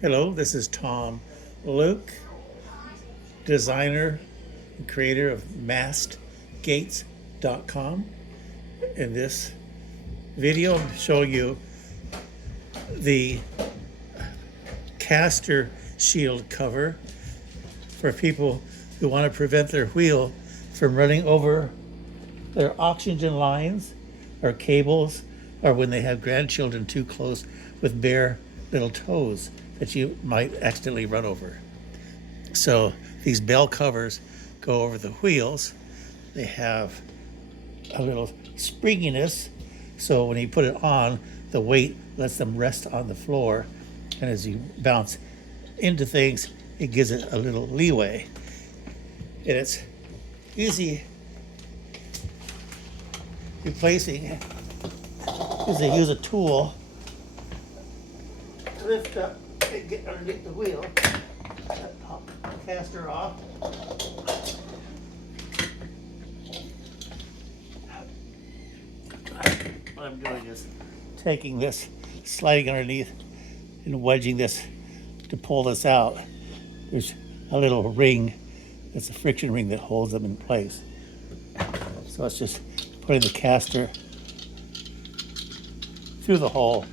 Hello, this is TomLuQue, designer and creator of MastGates.com. In this video, I'm showing you the caster shield cover for people who want to prevent their wheel from running over their oxygen lines or cables, or when they have grandchildren too close with bare little toes that you might accidentally run over. So these bell covers go over the wheels. They have a little springiness, so when you put it on, the weight lets them rest on the floor, and as you bounce into things, it gives it a little leeway. And it's easy replacing, because they use a tool to lift up and get underneath the wheel. Pop the caster off. What I'm doing is taking this, sliding underneath, and wedging this to pull this out. There's a little ring, that's a friction ring that holds them in place. So it's just putting the caster through the hole,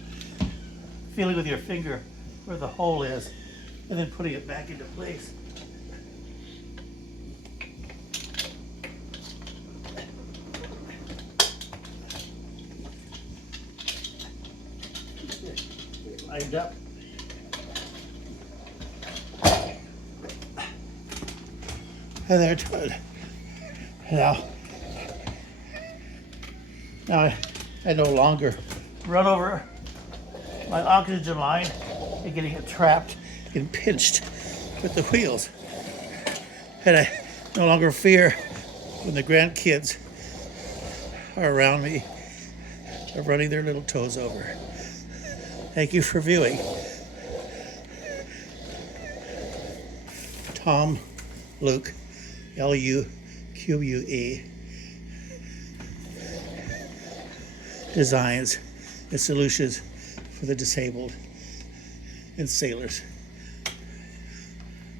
feeling with your finger where the hole is, and then putting it back into place. Get it lined up. And there, good. Now I no longer run over my oxygen line and getting it trapped and pinched with the wheels. And I no longer fear when the grandkids are around me of running their little toes over. Thank you for viewing. TomLuQue, Luque, designs and solutions for the disabled and sailors.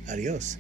Adios.